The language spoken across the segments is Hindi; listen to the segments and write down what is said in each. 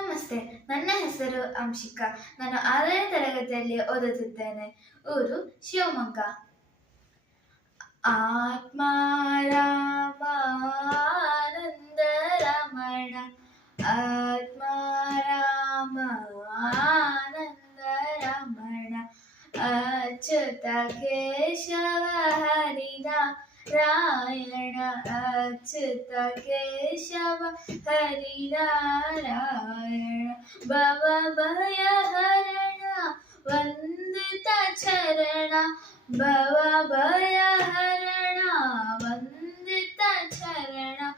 ನಮಸ್ತೆ, ನನ್ನ ಹೆಸರು ಅಂಶಿಕಾ. ನಾನು ಆರನೇ ತರಗತಿಯಲ್ಲಿ ಓದುತ್ತಿದ್ದೇನೆ. ಊರು ಶಿವಮೊಗ್ಗ. ಆತ್ಮಾರಾಮಾನಂದ ರಮಣ ಆತ್ಮಾರಾಮಾನಂದ ರಮಣ ಅಚ್ಯುತ ಕೇಶವ ಹರಿನ ರಾಯಣ केशव हरि नारायण भव भय हरण वंदित चरण। भव भय हरण वंदित चरण।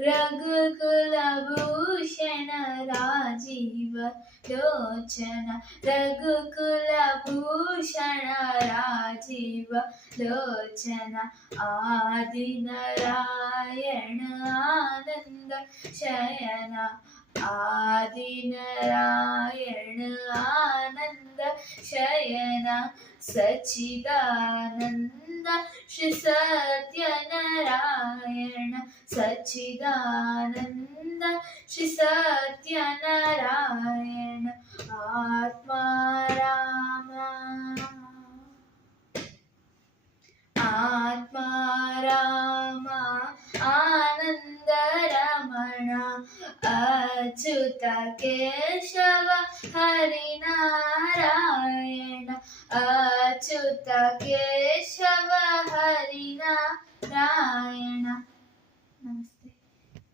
रघुकुलभूषण राजीव लोचन। रघुकुलभूषण राजीव लोचन। आदि नारायण नारायण आनंद शयन आदिनारायण आनंद शयन सचिदानंद श्री सत्य नारायण सचिदानंद श्री सत्य नारायण आत्मा आत्मा ಅಚ್ಯುತ ಕೇಶವ ಹರಿನಾರಾಯಣ ಅಚ್ಯುತ ಕೇಶವ ಹರಿನಾರಾಯಣ